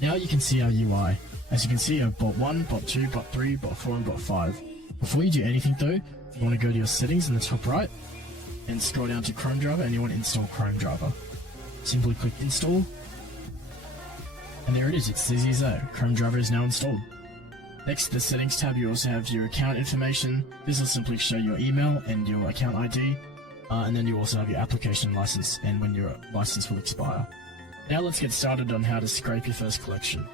Now you can see our UI. As you can see, you have bot 1, bot 2, bot 3, bot 4, and bot 5. Before you do anything though, you want to go to your settings in the top right and scroll down to Chrome driver, and you want to install Chrome driver. Simply click install, and there it is, it's easy as that. Chrome driver is now installed. Next, to the settings tab, you also have your account information. This will simply show your email and your account ID, and then you also have your application license and when your license will expire. Now let's get started on how to scrape your first collection.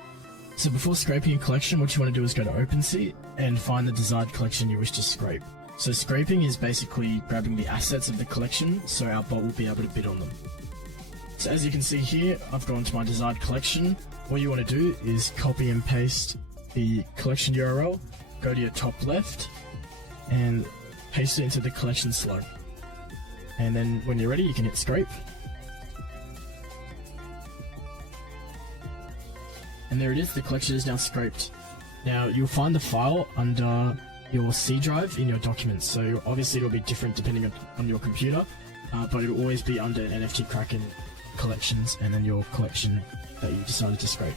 So before scraping your collection, what you want to do is go to OpenSea and find the desired collection you wish to scrape. So scraping is basically grabbing the assets of the collection, so our bot will be able to bid on them. So as you can see here, I've gone to my desired collection. What you want to do is copy and paste the collection URL, go to your top left, and paste it into the collection slug. And then when you're ready, you can hit scrape. And there it is, the collection is now scraped. Now you'll find the file under your C drive in your documents, so obviously it'll be different depending on your computer, but it'll always be under NFT Kraken collections and then your collection that you decided to scrape.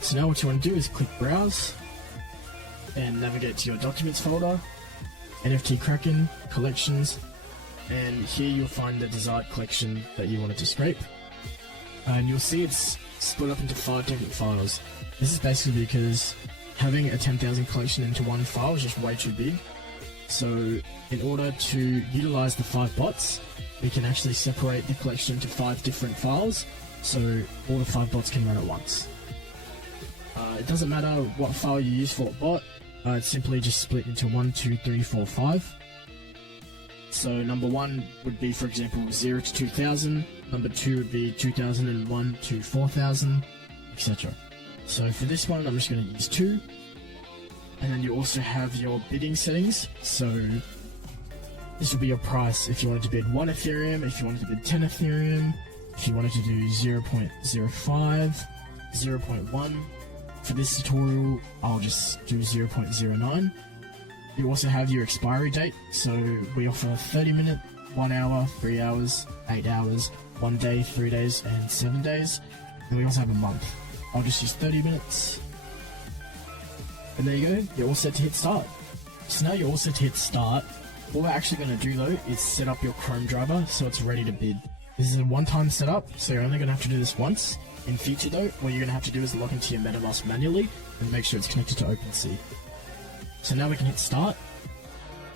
So now what you want to do is click browse and navigate to your documents folder, NFT Kraken, collections, and here you'll find the desired collection that you wanted to scrape. And you'll see it's split up into 5 different files. This is basically because having a 10,000 collection into one file is just way too big. So in order to utilize the 5 bots, we can actually separate the collection into 5 different files, so all the 5 bots can run at once. It doesn't matter what file you use for a bot, it's simply just split into 1, 2, 3, 4, 5. So number 1 would be, for example, 0 to 2000, number 2 would be 2001 to 4000, etc. So for this one, I'm just going to use 2. And then you also have your bidding settings, so this will be your price if you wanted to bid 1 Ethereum, if you wanted to bid 10 Ethereum, if you wanted to do 0.05, 0.1. For this tutorial, I'll just do 0.09. You also have your expiry date, so we offer 30 minute, 1 hour, 3 hours, 8 hours, 1 day, 3 days, and 7 days. And we also have a month. I'll just use 30 minutes. And there you go, you're all set to hit start. So now you're all set to hit start. What we're actually going to do though is set up your Chrome driver so it's ready to bid. This is a one-time setup, so you're only going to have to do this once. In future though, what you're going to have to do is log into your Metamask manually and make sure it's connected to OpenSea. So now we can hit start,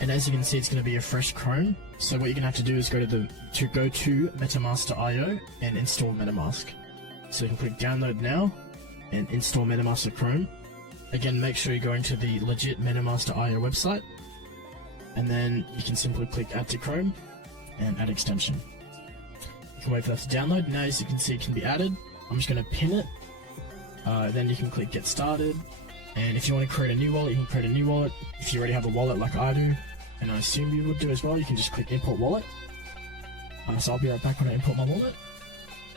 and as you can see, it's going to be a fresh Chrome. So what you're going to have to do is go to Metamask.io and install Metamask. So you can click download now and install Metamask to Chrome. Again, make sure you're going to the legit Metamask.io website, and then you can simply click add to Chrome and add extension. You can wait for that to download. Now as you can see, it can be added. I'm just going to pin it. Then you can click get started. And if you want to create a new wallet, you can create a new wallet. If you already have a wallet like I do, and I assume you would do as well, you can just click import wallet. So I'll be right back when I import my wallet.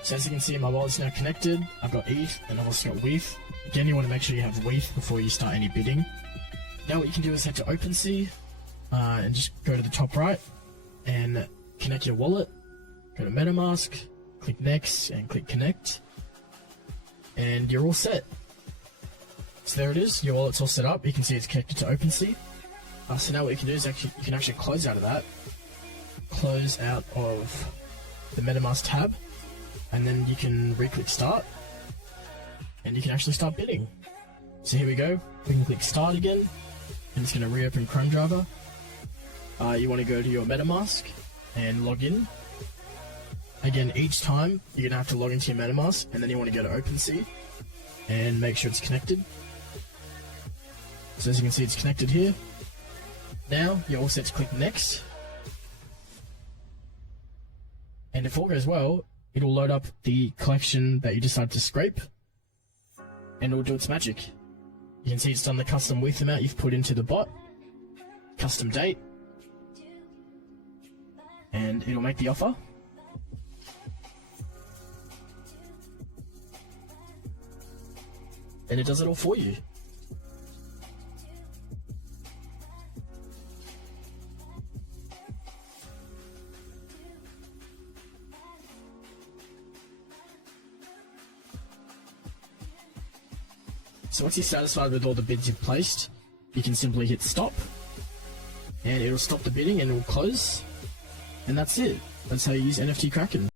So as you can see, my wallet's now connected. I've got ETH and I've also got WETH. Again, you want to make sure you have WETH before you start any bidding. Now what you can do is head to OpenSea and just go to the top right and connect your wallet. Go to MetaMask, click next and click connect. And you're all set. So there it is, your wallet's all set up. You can see it's connected to OpenSea. So now what you can do is you can actually close out of that. Close out of the MetaMask tab. And then you can re-click start. And you can actually start bidding. So here we go. We can click start again. And it's going to reopen Chrome driver. You want to go to your MetaMask and log in. Again, each time you're going to have to log into your MetaMask, and then you want to go to OpenSea and make sure it's connected. So as you can see, it's connected here. Now you're all set to click next. And if all goes well, it'll load up the collection that you decided to scrape, and it'll do its magic. You can see it's done the custom WETH amount you've put into the bot, custom date, and it'll make the offer. And it does it all for you. So once you're satisfied with all the bids you've placed, you can simply hit stop, and it'll stop the bidding and it'll close, and that's it. That's how you use NFT Kraken.